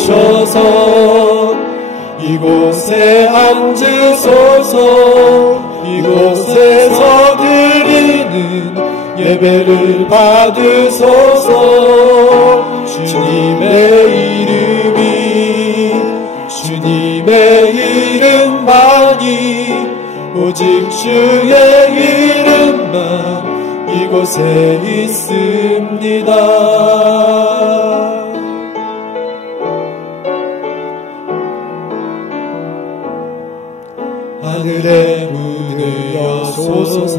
오셔서 이곳에 앉으소서. 이곳에서 드리는 예배를 받으소서. 주님의 이름만이 오직 주의 이름만 이곳에 있습니다. 하늘의 문을 여소서.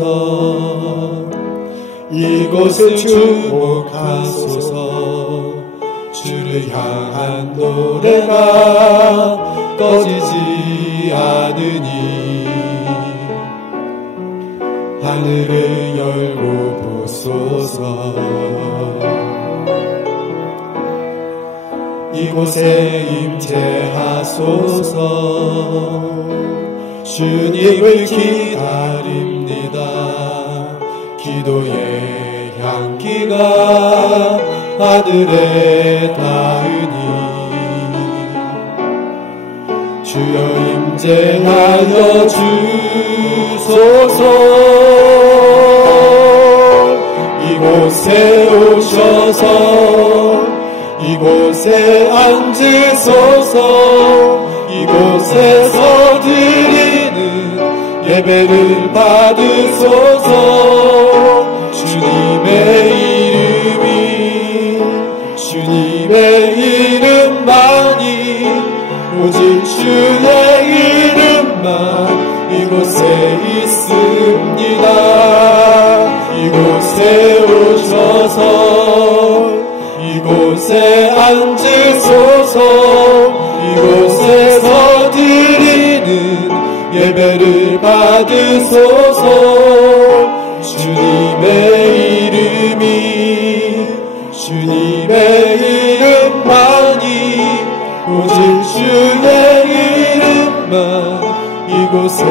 이곳을 주목하소서. 주를 향한 노래가 꺼지지 않으니 하늘을 열고 보소서. 이곳에 임재하소서. 주님을 기다립니다. 기도의 향기가 하늘에 닿으니 주여 임재하여 주소서. 이곳에 오셔서 이곳에 앉으소서. 이곳에서 드리는 예배를 받으소서. 주님의 이름만이 오직 주의 이름만 이곳에 있습니다. 이곳에 오셔서 이곳에 앉으소서. 이곳에서 드리는 예배를 받으소서. 주님의 이름만이 오직 주의 이름만 이곳에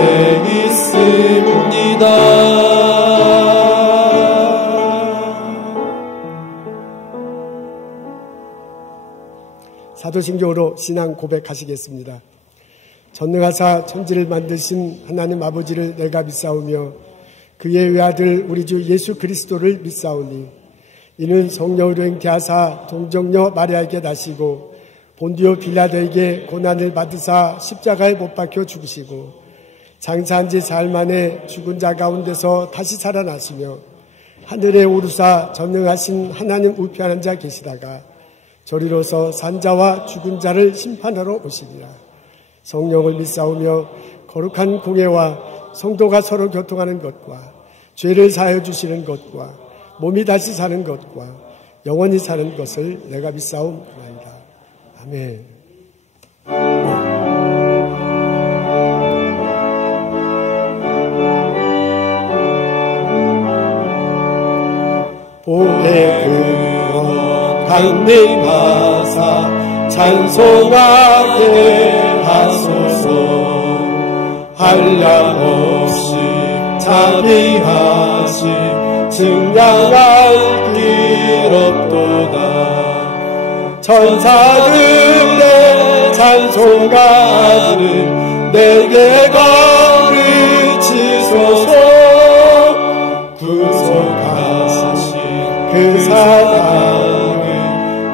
있습니다. 사도신경으로 신앙 고백하시겠습니다. 전능하사 천지를 만드신 하나님 아버지를 내가 믿사오며 그의 외아들 우리 주 예수 그리스도를 믿사오니 이는 성령으로 잉태하사 동정녀 마리아에게 나시고 본디오 빌라도에게 고난을 받으사 십자가에 못 박혀 죽으시고 장사한 지 사흘 만에 죽은 자 가운데서 다시 살아나시며 하늘에 오르사 전능하신 하나님 우편한 자 계시다가 저리로서 산자와 죽은 자를 심판하러 오시리라. 성령을 믿사오며 거룩한 공예와 성도가 서로 교통하는 것과 죄를 사하여 주시는 것과 몸이 다시 사는 것과 영원히 사는 것을 내가 믿사옵나이다. 아멘. 보혜 구원 강림하사 찬송하게 하소서. 한량 없이 자비하시 증량할 길 없도다. 천사들의 찬송가를 내게 가르치소서. 구속하신 그 사랑을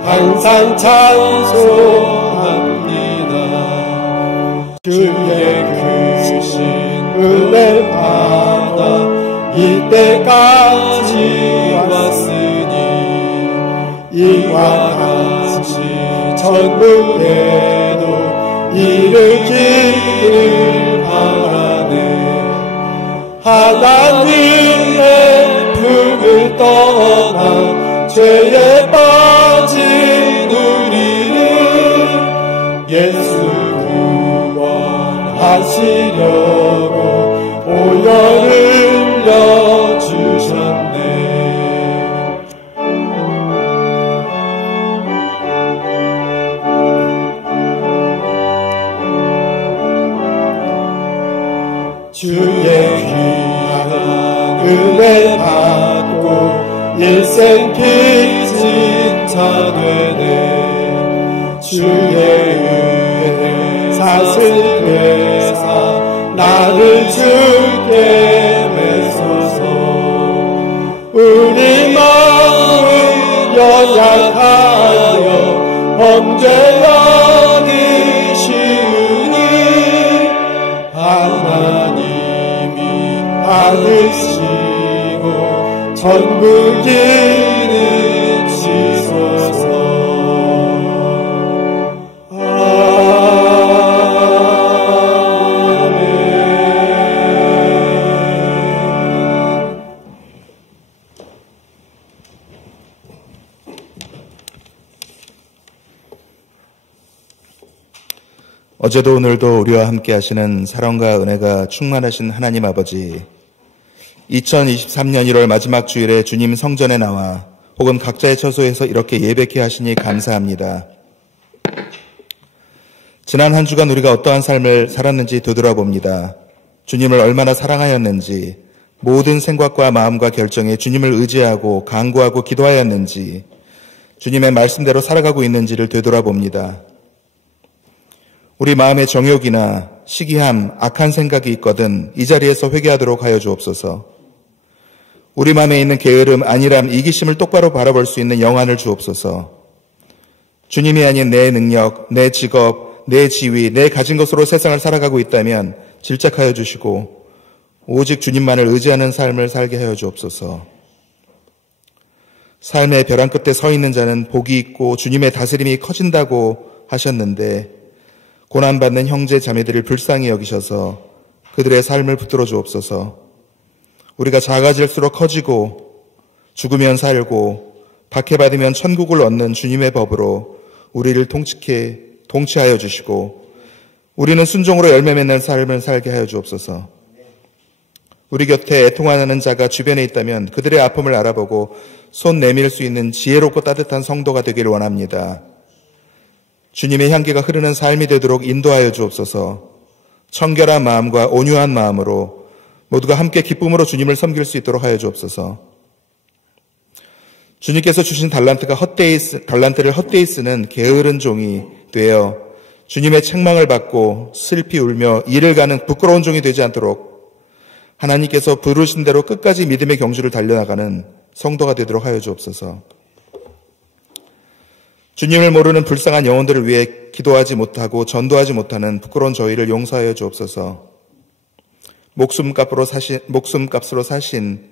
항상 찬송합니다. 주의 크신 은혜 받아 이때까지 왔으니 이와 같이 천국에도 이르기를 바라네. 하나님의 품을 떠나 죄에 빠진 우리를 예수 구원하시려고 보혈을 흘려주셨네. 주의 귀한 은혜 받고 일생 빚진 자 되네. 주의 은혜 사슬되사 나를 주께 메소서. 우리 마음을 연약하여 범죄하기 쉬우니 하나님이 받으시고 천국이는 지소서. 어제도 오늘도 우리와 함께 하시는 사랑과 은혜가 충만하신 하나님 아버지, 2023년 1월 마지막 주일에 주님 성전에 나와 혹은 각자의 처소에서 이렇게 예배케 하시니 감사합니다. 지난 한 주간 우리가 어떠한 삶을 살았는지 되돌아봅니다. 주님을 얼마나 사랑하였는지, 모든 생각과 마음과 결정에 주님을 의지하고 간구하고 기도하였는지, 주님의 말씀대로 살아가고 있는지를 되돌아봅니다. 우리 마음의 정욕이나 시기함, 악한 생각이 있거든 이 자리에서 회개하도록 하여 주옵소서. 우리 마음에 있는 게으름, 안일함, 이기심을 똑바로 바라볼 수 있는 영안을 주옵소서. 주님이 아닌 내 능력, 내 직업, 내 지위, 내 가진 것으로 세상을 살아가고 있다면 질책하여 주시고 오직 주님만을 의지하는 삶을 살게 하여 주옵소서. 삶의 벼랑 끝에 서 있는 자는 복이 있고 주님의 다스림이 커진다고 하셨는데 고난받는 형제 자매들을 불쌍히 여기셔서 그들의 삶을 붙들어 주옵소서. 우리가 작아질수록 커지고 죽으면 살고 박해받으면 천국을 얻는 주님의 법으로 우리를 통치하여 주시고 우리는 순종으로 열매 맺는 삶을 살게 하여 주옵소서. 우리 곁에 애통하는 자가 주변에 있다면 그들의 아픔을 알아보고 손 내밀 수 있는 지혜롭고 따뜻한 성도가 되기를 원합니다. 주님의 향기가 흐르는 삶이 되도록 인도하여 주옵소서. 청결한 마음과 온유한 마음으로 모두가 함께 기쁨으로 주님을 섬길 수 있도록 하여 주옵소서. 주님께서 주신 달란트를 헛되이 쓰는 게으른 종이 되어 주님의 책망을 받고 슬피 울며 일을 가는 부끄러운 종이 되지 않도록 하나님께서 부르신 대로 끝까지 믿음의 경주를 달려나가는 성도가 되도록 하여 주옵소서. 주님을 모르는 불쌍한 영혼들을 위해 기도하지 못하고 전도하지 못하는 부끄러운 저희를 용서하여 주옵소서. 목숨값으로 사신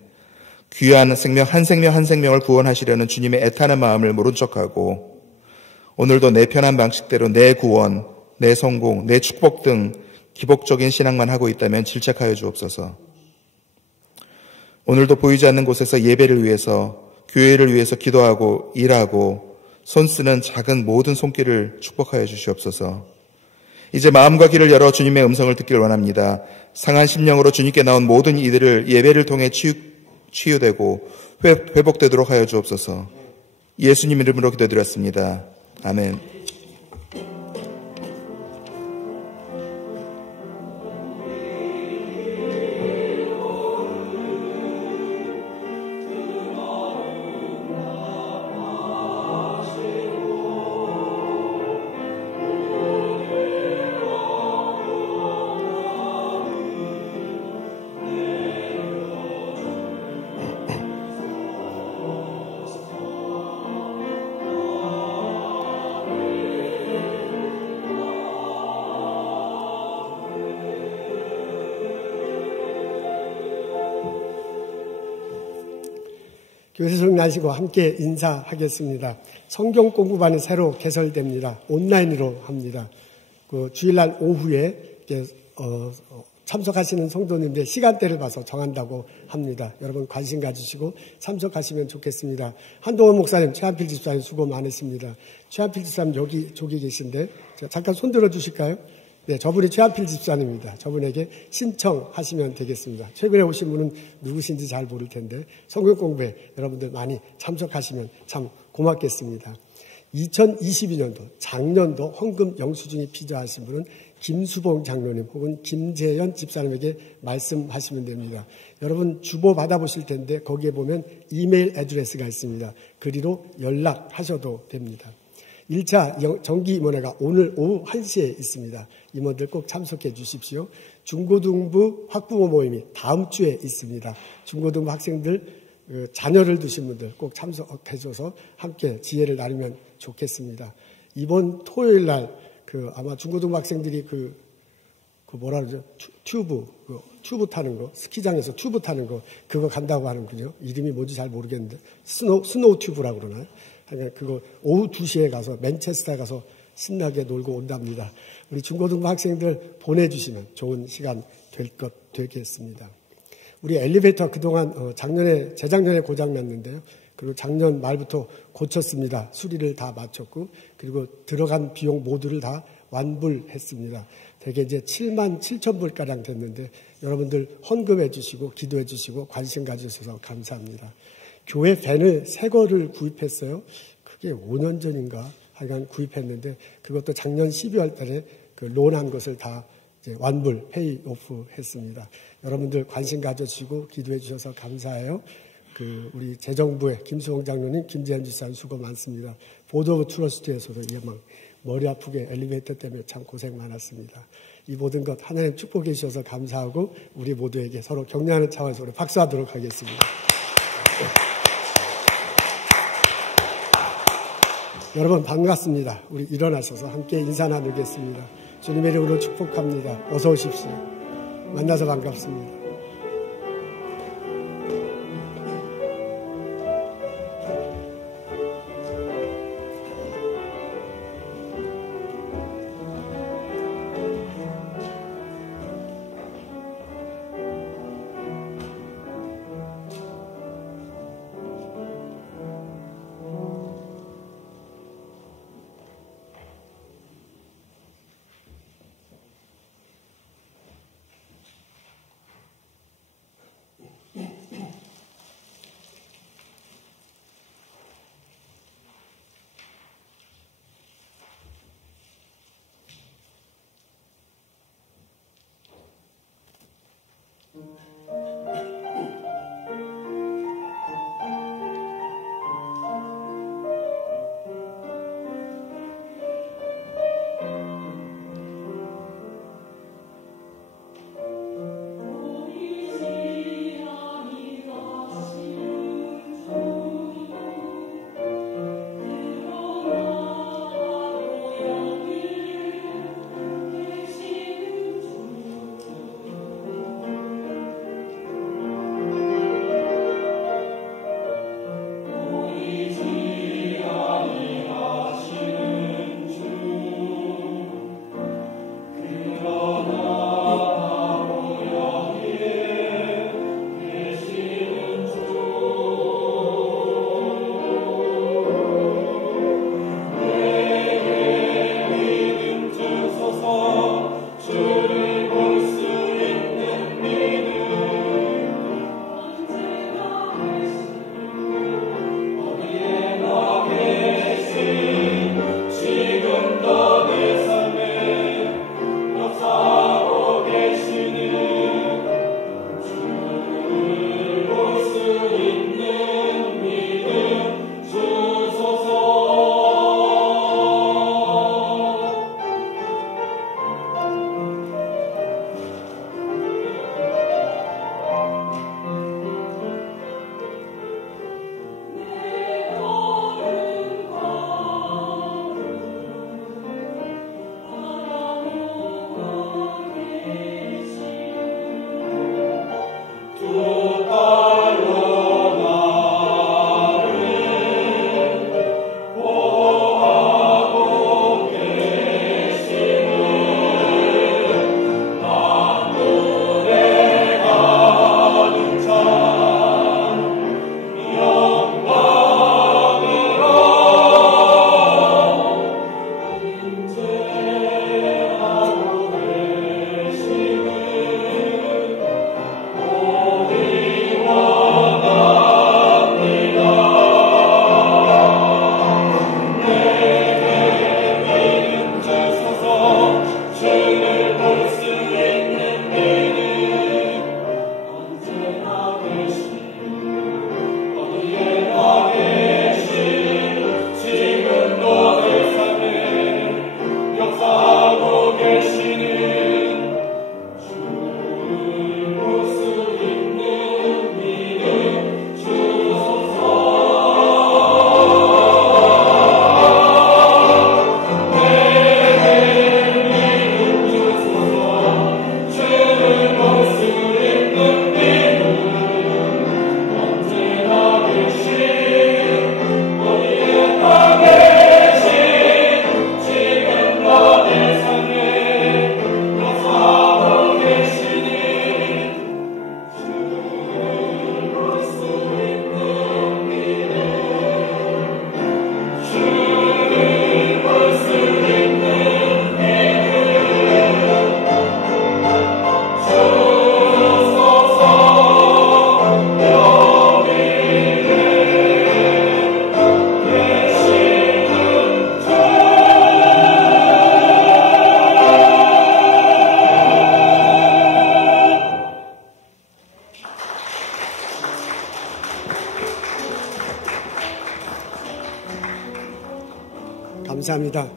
귀한 생명 한 생명을 구원하시려는 주님의 애타는 마음을 모른 척하고 오늘도 내 편한 방식대로 내 구원, 내 성공, 내 축복 등 기복적인 신앙만 하고 있다면 질책하여 주옵소서. 오늘도 보이지 않는 곳에서 예배를 위해서, 교회를 위해서 기도하고 일하고 손 쓰는 작은 모든 손길을 축복하여 주시옵소서. 이제 마음과 귀를 열어 주님의 음성을 듣길 원합니다. 상한 심령으로 주님께 나온 모든 이들을 예배를 통해 치유되고 회복되도록 하여 주옵소서. 예수님 이름으로 기도드렸습니다. 아멘. 교회 성나시고 함께 인사하겠습니다. 성경 공부반이 새로 개설됩니다. 온라인으로 합니다. 주일날 오후에 참석하시는 성도님들 시간대를 봐서 정한다고 합니다. 여러분 관심 가지시고 참석하시면 좋겠습니다. 한동원 목사님, 최한필 집사님 수고 많으십니다. 최한필 집사님 여기 저기 계신데 잠깐 손 들어주실까요? 네, 저분이 최한필 집사님입니다. 저분에게 신청하시면 되겠습니다. 최근에 오신 분은 누구신지 잘 모를 텐데 성경 공부에 여러분들 많이 참석하시면 참 고맙겠습니다. 2022년도 작년도 헌금 영수증이 필요하신 분은 김수봉 장로님 혹은 김재현 집사님에게 말씀하시면 됩니다. 여러분 주보 받아보실 텐데 거기에 보면 이메일 애드레스가 있습니다. 그리로 연락하셔도 됩니다. 1차 정기 임원회가 오늘 오후 1시에 있습니다. 임원들 꼭 참석해 주십시오. 중고등부 학부모 모임이 다음 주에 있습니다. 중고등부 학생들 자녀를 두신 분들 꼭 참석해 줘서 함께 지혜를 나누면 좋겠습니다. 이번 토요일 날 아마 중고등부 학생들이 뭐라 그러죠? 튜브 타는 거, 스키장에서 튜브 타는 거, 그거 간다고 하는군요. 이름이 뭔지 잘 모르겠는데, 스노우 튜브라고 그러나요? 그러니까 그거 오후 2시에 가서, 맨체스터에 가서 신나게 놀고 온답니다. 우리 중고등부 학생들 보내주시면 좋은 시간 되겠습니다. 우리 엘리베이터 그동안, 재작년에 고장났는데요. 그리고 작년 말부터 고쳤습니다. 수리를 다 마쳤고, 그리고 들어간 비용 모두를 다 완불했습니다. 대개 이제 7만 7천 불가량 됐는데 여러분들 헌금해 주시고 기도해 주시고 관심 가주셔서 감사합니다. 교회 밴을 새 거를 구입했어요. 그게 5년 전인가 하여간 구입했는데 그것도 작년 12월 달에 론한 것을 다 이제 완불 페이오프 했습니다. 여러분들 관심 가져주시고 기도해 주셔서 감사해요. 우리 재정부의 김수홍 장로님, 김재현 지사님 수고 많습니다. 보드 오브 트러스트에서도 막 머리 아프게 엘리베이터 때문에 참 고생 많았습니다. 이 모든 것 하나님 축복해 주셔서 감사하고 우리 모두에게 서로 격려하는 차원에서 우리 박수하도록 하겠습니다. 여러분 반갑습니다. 우리 일어나셔서 함께 인사 나누겠습니다. 주님의 이름으로 축복합니다. 어서 오십시오. 만나서 반갑습니다. 감사합니다.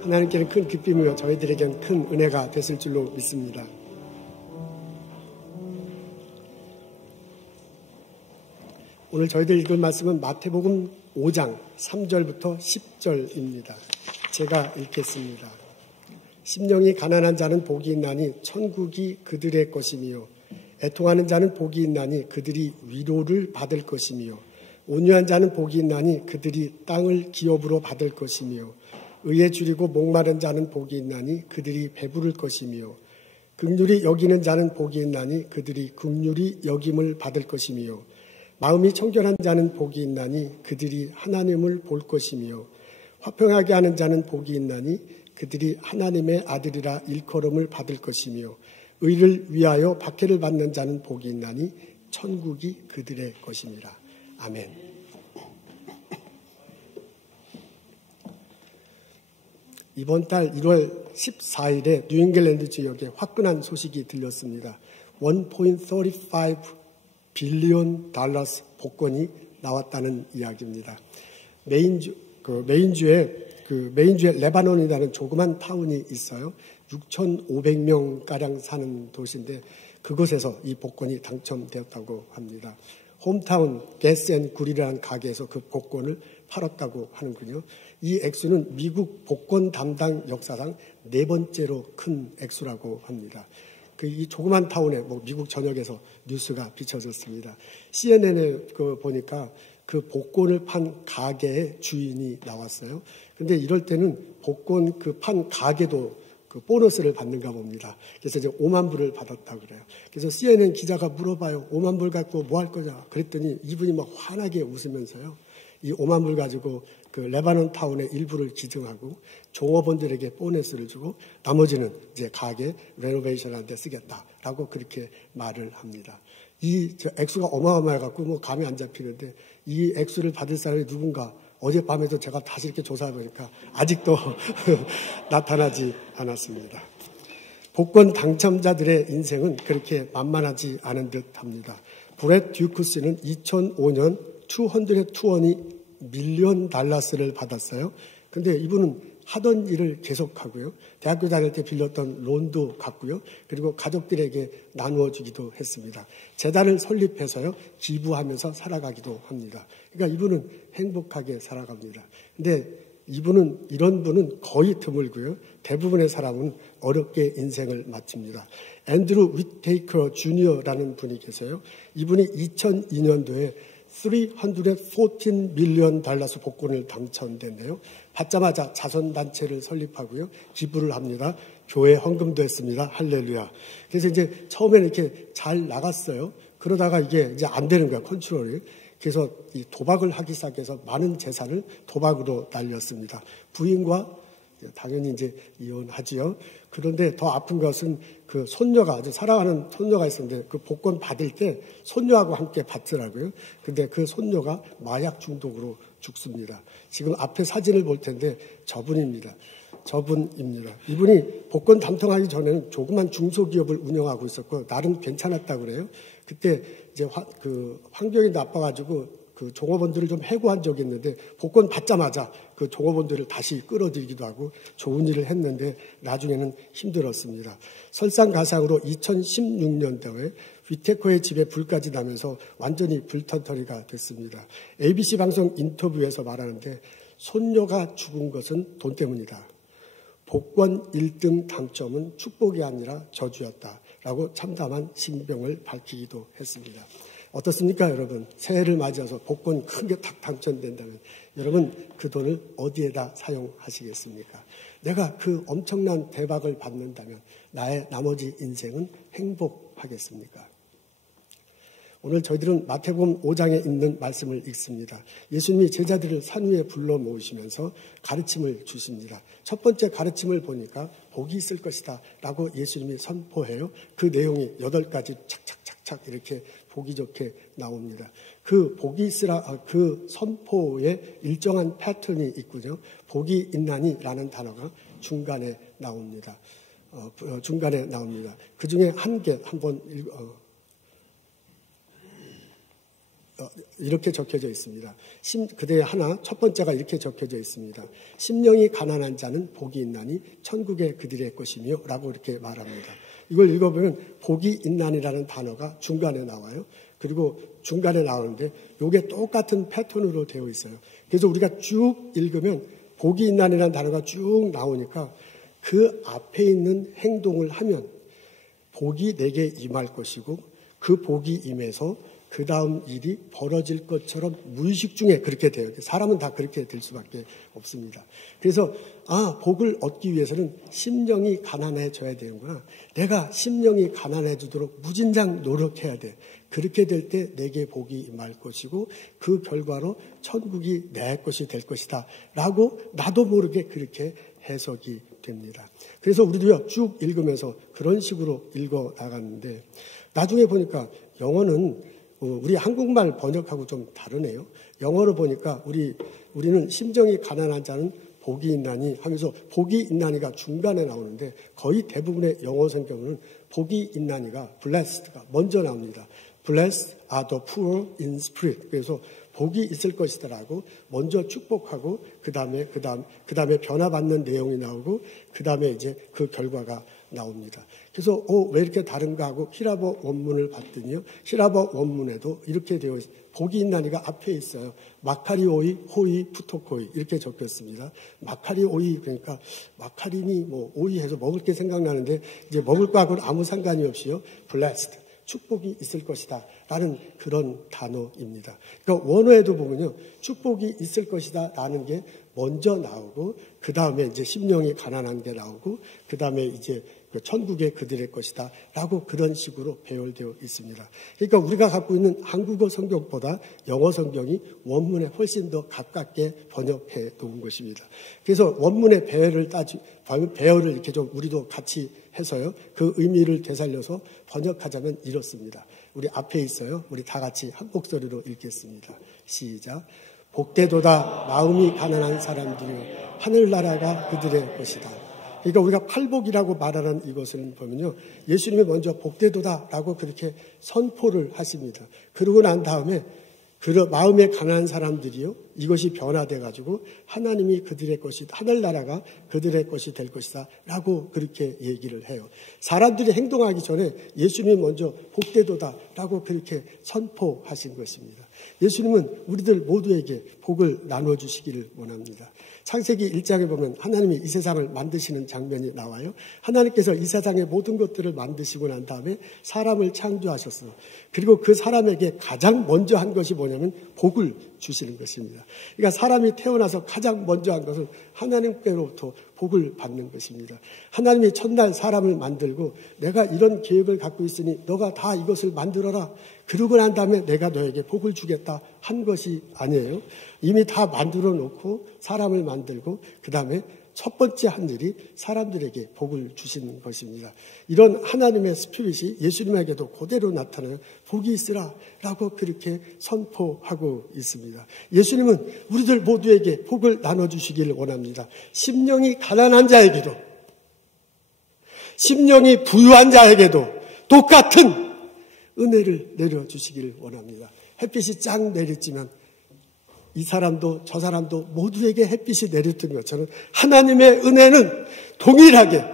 하나님께는 큰 기쁨이요 저희들에겐 큰 은혜가 됐을 줄로 믿습니다. 오늘 저희들 읽을 말씀은 마태복음 5장 3절부터 10절입니다. 제가 읽겠습니다. 심령이 가난한 자는 복이 있나니 천국이 그들의 것이며 애통하는 자는 복이 있나니 그들이 위로를 받을 것이며 온유한 자는 복이 있나니 그들이 땅을 기업으로 받을 것이며 의에 줄이고 목마른 자는 복이 있나니 그들이 배부를 것이며 긍휼히 여기는 자는 복이 있나니 그들이 긍휼히 여김을 받을 것이며 마음이 청결한 자는 복이 있나니 그들이 하나님을 볼 것이며 화평하게 하는 자는 복이 있나니 그들이 하나님의 아들이라 일컬음을 받을 것이며 의를 위하여 박해를 받는 자는 복이 있나니 천국이 그들의 것입니다. 아멘. 이번 달 1월 14일에 뉴잉글랜드 지역에 화끈한 소식이 들렸습니다. 1.35 빌리언 달러스 복권이 나왔다는 이야기입니다. 메인주에 레바논이라는 조그만 타운이 있어요. 6,500명 가량 사는 도시인데 그곳에서 이 복권이 당첨되었다고 합니다. 홈타운 게스앤굴이라는 가게에서 그 복권을 팔았다고 하는군요. 이 액수는 미국 복권 담당 역사상 4번째로 큰 액수라고 합니다. 이 조그만 타운에 미국 전역에서 뉴스가 비춰졌습니다. CNN에 보니까 그 복권을 판 가게의 주인이 나왔어요. 근데 이럴 때는 복권 그 판 가게도 그 보너스를 받는가 봅니다. 그래서 이제 5만 불을 받았다고 그래요. 그래서 CNN 기자가 물어봐요. 5만 불 갖고 뭐 할 거냐? 그랬더니 이분이 막 환하게 웃으면서요. 이 5만 불 가지고 그 레바논 타운의 일부를 기증하고 종업원들에게 보너스를 주고 나머지는 이제 가게 레노베이션 하는 데 쓰겠다라고 그렇게 말을 합니다. 이 액수가 어마어마해갖고 감이 안 잡히는데 이 액수를 받을 사람이 누군가 어젯밤에도 제가 다시 이렇게 조사해보니까 아직도 나타나지 않았습니다. 복권 당첨자들의 인생은 그렇게 만만하지 않은 듯합니다. 브렛 듀크 씨는 2005년 220 밀리언 달러스를 받았어요. 근데 이분은 하던 일을 계속하고요. 대학교 다닐 때 빌렸던 론도 갚고요. 그리고 가족들에게 나누어 주기도 했습니다. 재단을 설립해서요. 기부하면서 살아가기도 합니다. 그러니까 이분은 행복하게 살아갑니다. 근데 이런 분은 거의 드물고요. 대부분의 사람은 어렵게 인생을 마칩니다. 앤드루 위테이커 주니어라는 분이 계세요. 이분이 2002년도에 314 밀리언 달러스 복권을 당첨됐네요. 받자마자 자선단체를 설립하고요. 기부를 합니다. 교회 헌금도 했습니다. 할렐루야. 그래서 이제 처음에는 이렇게 잘 나갔어요. 그러다가 이게 이제 안 되는 거야, 컨트롤이. 그래서 이 도박을 하기 시작해서 많은 재산을 도박으로 날렸습니다. 부인과 당연히 이제 이혼하지요. 그런데 더 아픈 것은 그 손녀가, 아주 사랑하는 손녀가 있었는데 그 복권 받을 때 손녀하고 함께 받더라고요. 근데 그 손녀가 마약 중독으로 죽습니다. 지금 앞에 사진을 볼 텐데 저분입니다. 이분이 복권 당첨하기 전에는 조그만 중소기업을 운영하고 있었고 나름 괜찮았다고 그래요. 그때 이제 환경이 나빠가지고 그 종업원들을 좀 해고한 적이 있는데 복권 받자마자 그 종업원들을 다시 끌어들이기도 하고 좋은 일을 했는데 나중에는 힘들었습니다. 설상가상으로 2016년도에 위테커의 집에 불까지 나면서 완전히 불턴터리가 됐습니다. ABC 방송 인터뷰에서 말하는데 손녀가 죽은 것은 돈 때문이다. 복권 1등 당첨은 축복이 아니라 저주였다라고 참담한 신병을 밝히기도 했습니다. 어떻습니까, 여러분? 새해를 맞이해서 복권 큰 게 탁 당첨된다면 여러분 그 돈을 어디에다 사용하시겠습니까? 내가 그 엄청난 대박을 받는다면 나의 나머지 인생은 행복하겠습니까? 오늘 저희들은 마태복음 5장에 있는 말씀을 읽습니다. 예수님이 제자들을 산 위에 불러 모으시면서 가르침을 주십니다. 첫 번째 가르침을 보니까 복이 있을 것이다 라고 예수님이 선포해요. 그 내용이 8가지 착착착착 이렇게 보기 좋게 나옵니다. 그 복이 있으라, 그 선포에 일정한 패턴이 있군요. 복이 있나니라는 단어가 중간에 나옵니다. 그 중에 한 개 한번 이렇게 적혀져 있습니다. 그대 하나 첫 번째가 이렇게 적혀져 있습니다. 심령이 가난한 자는 복이 있나니 천국에 그들의 것이며 라고 이렇게 말합니다. 이걸 읽어보면 복이 있나니라는 단어가 중간에 나와요. 그리고 중간에 나오는데 이게 똑같은 패턴으로 되어 있어요. 그래서 우리가 쭉 읽으면 복이 있나니라는 단어가 쭉 나오니까 그 앞에 있는 행동을 하면 복이 내게 임할 것이고 그 복이 임해서 그 다음 일이 벌어질 것처럼 무의식 중에 그렇게 돼요. 사람은 다 그렇게 될 수밖에 없습니다. 그래서 복을 얻기 위해서는 심령이 가난해져야 되는구나. 내가 심령이 가난해지도록 무진장 노력해야 돼. 그렇게 될 때 내게 복이 임할 것이고 그 결과로 천국이 내 것이 될 것이다 라고 나도 모르게 그렇게 해석이 됩니다. 그래서 우리도요 쭉 읽으면서 그런 식으로 읽어 나갔는데 나중에 보니까 영어는 우리 한국말 번역하고 좀 다르네요. 영어로 보니까 우리는 심정이 가난한 자는 복이 있나니 하면서 복이 있나니가 중간에 나오는데 거의 대부분의 영어 성경은 복이 있나니가 blessed가 먼저 나옵니다. Blessed are the poor in spirit. 그래서 복이 있을 것이다라고 먼저 축복하고 그 다음에 변화받는 내용이 나오고 그 다음에 이제 그 결과가 나옵니다. 그래서 왜 이렇게 다른가 하고 히라버 원문을 봤더니요. 히라버 원문에도 이렇게 되어 있어요. 복이 있나니가 앞에 있어요. 마카리오이, 호이, 푸토코이 이렇게 적혔습니다. 마카리오이 그러니까 마카리니 오이 해서 먹을 게 생각나는데 이제 먹을 거하고는 아무 상관이 없이요. blessed. 축복이 있을 것이다 라는 그런 단어입니다. 그러니까 원어에도 보면요. 축복이 있을 것이다 라는 게 먼저 나오고 그 다음에 이제 심령이 가난한 게 나오고 그 다음에 이제 천국에 그들의 것이다 라고 그런 식으로 배열되어 있습니다. 그러니까 우리가 갖고 있는 한국어 성경보다 영어 성경이 원문에 훨씬 더 가깝게 번역해 놓은 것입니다. 그래서 원문의 배열을 이렇게 좀 우리도 같이 해서요. 그 의미를 되살려서 번역하자면 이렇습니다. 우리 앞에 있어요. 우리 다 같이 한 목소리로 읽겠습니다. 시작. 복되도다 마음이 가난한 사람들이요 하늘나라가 그들의 것이다. 그러니까 우리가 팔복이라고 말하는 이것을 보면요. 예수님이 먼저 복되도다라고 그렇게 선포를 하십니다. 그러고 난 다음에 마음에 가난한 사람들이요. 이것이 변화돼가지고 하나님이 그들의 것이 하늘나라가 그들의 것이 될 것이다 라고 그렇게 얘기를 해요. 사람들이 행동하기 전에 예수님이 먼저 복되도다 라고 그렇게 선포하신 것입니다. 예수님은 우리들 모두에게 복을 나눠주시기를 원합니다. 창세기 1장에 보면 하나님이 이 세상을 만드시는 장면이 나와요. 하나님께서 이 세상의 모든 것들을 만드시고 난 다음에 사람을 창조하셨어요. 그리고 그 사람에게 가장 먼저 한 것이 뭐냐면 복을 주시는 것입니다. 그러니까 사람이 태어나서 가장 먼저 한 것은 하나님께로부터 복을 받는 것입니다. 하나님이 첫날 사람을 만들고 내가 이런 계획을 갖고 있으니 너가 다 이것을 만들어라. 그러고 난 다음에 내가 너에게 복을 주겠다 한 것이 아니에요. 이미 다 만들어 놓고 사람을 만들고 그 다음에 첫 번째 한 일이 사람들에게 복을 주시는 것입니다. 이런 하나님의 스피릿이 예수님에게도 그대로 나타나요. 복이 있으라 라고 그렇게 선포하고 있습니다. 예수님은 우리들 모두에게 복을 나눠주시기를 원합니다. 심령이 가난한 자에게도 심령이 부유한 자에게도 똑같은 은혜를 내려주시기를 원합니다. 햇빛이 쫙 내렸지만 이 사람도 저 사람도 모두에게 햇빛이 내렸던 것처럼 하나님의 은혜는 동일하게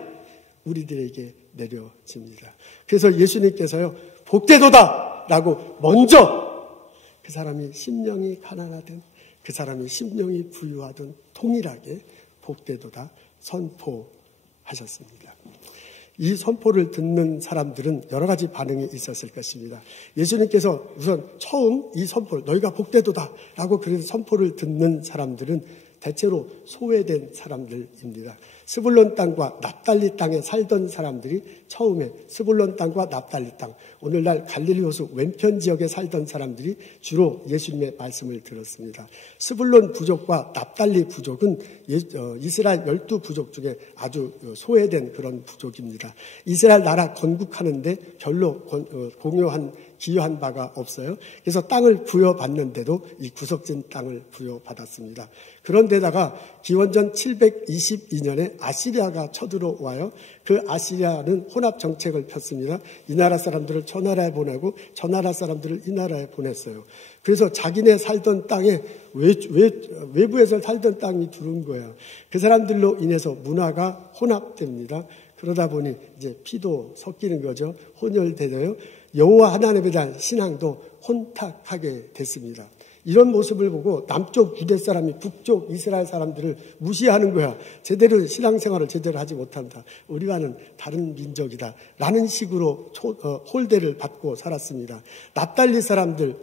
우리들에게 내려집니다. 그래서 예수님께서요 복되도다 라고 먼저 그 사람이 심령이 가난하든 그 사람이 심령이 부유하든 동일하게 복되도다 선포하셨습니다. 이 선포를 듣는 사람들은 여러 가지 반응이 있었을 것입니다. 예수님께서 우선 처음 이 선포를 너희가 복되도다 라고 그런 선포를 듣는 사람들은 대체로 소외된 사람들입니다. 스불론 땅과 납달리 땅에 살던 사람들이 처음에 스불론 땅과 납달리 땅, 오늘날 갈릴리 호수 왼편 지역에 살던 사람들이 주로 예수님의 말씀을 들었습니다. 스불론 부족과 납달리 부족은 이스라엘 12부족 중에 아주 소외된 그런 부족입니다. 이스라엘 나라 건국하는데 별로 공요한 기여한 바가 없어요. 그래서 땅을 부여받는데도 이 구석진 땅을 부여받았습니다. 그런데다가 기원전 722년에 아시리아가 쳐들어와요. 그 아시리아는 혼합 정책을 폈습니다. 이 나라 사람들을 저 나라에 보내고 저 나라 사람들을 이 나라에 보냈어요. 그래서 자기네 살던 땅에 외부에서 살던 땅이 들어온 거예요. 그 사람들로 인해서 문화가 혼합됩니다. 그러다 보니 이제 피도 섞이는 거죠. 혼혈되어요. 여호와 하나님에 대한 신앙도 혼탁하게 됐습니다. 이런 모습을 보고 남쪽 유대 사람이 북쪽 이스라엘 사람들을 무시하는 거야. 제대로 신앙생활을 제대로 하지 못한다. 우리와는 다른 민족이다. 라는 식으로 홀대를 받고 살았습니다. 납달리 사람들,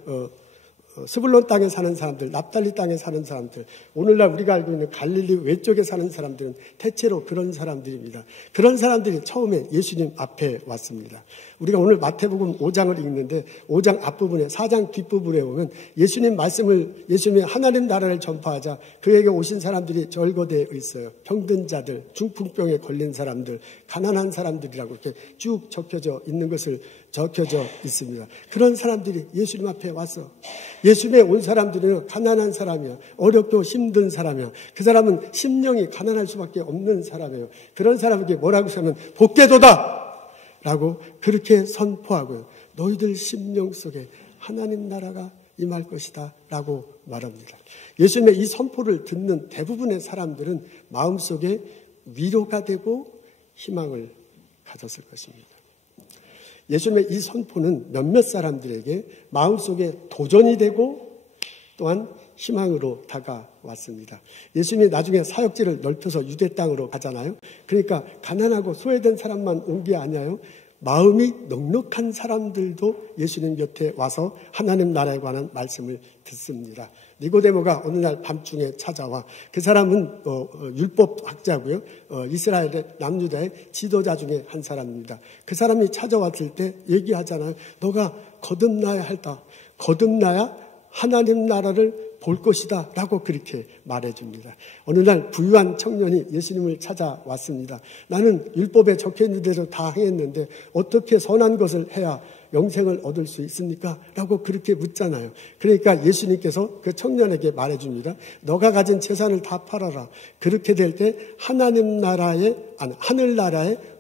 스불론 땅에 사는 사람들, 납달리 땅에 사는 사람들, 오늘날 우리가 알고 있는 갈릴리 외쪽에 사는 사람들은 대체로 그런 사람들입니다. 그런 사람들이 처음에 예수님 앞에 왔습니다. 우리가 오늘 마태복음 5장을 읽는데 5장 앞부분에 4장 뒷부분에 보면 예수님이 하나님 나라를 전파하자 그에게 오신 사람들이 절거되어 있어요. 병든 자들, 중풍병에 걸린 사람들, 가난한 사람들이라고 이렇게 쭉 적혀져 있는 것을 적혀져 있습니다. 그런 사람들이 예수님 앞에 왔어. 예수님에 온 사람들은 가난한 사람이야. 어렵고 힘든 사람이야. 그 사람은 심령이 가난할 수밖에 없는 사람이에요. 그런 사람에게 뭐라고 하면 복되도다! 라고 그렇게 선포하고요. 너희들 심령 속에 하나님 나라가 임할 것이다 라고 말합니다. 예수님의 이 선포를 듣는 대부분의 사람들은 마음속에 위로가 되고 희망을 가졌을 것입니다. 예수님의 이 선포는 몇몇 사람들에게 마음속에 도전이 되고 또한 희망으로 다가왔습니다. 예수님이 나중에 사역지를 넓혀서 유대 땅으로 가잖아요. 그러니까 가난하고 소외된 사람만 온 게 아니에요. 마음이 넉넉한 사람들도 예수님 곁에 와서 하나님 나라에 관한 말씀을 듣습니다. 니고데모가 어느 날 밤중에 찾아와 그 사람은 율법학자고요. 이스라엘의 남유다의 지도자 중에 한 사람입니다. 그 사람이 찾아왔을 때 얘기하잖아요. 너가 거듭나야 한다. 거듭나야 하나님 나라를 볼 것이다 라고 그렇게 말해줍니다. 어느 날 부유한 청년이 예수님을 찾아왔습니다. 나는 율법에 적혀있는 대로 다 행했는데 어떻게 선한 것을 해야 영생을 얻을 수 있습니까? 라고 그렇게 묻잖아요. 그러니까 예수님께서 그 청년에게 말해줍니다. 너가 가진 재산을 다 팔아라. 그렇게 될 때 하늘나라에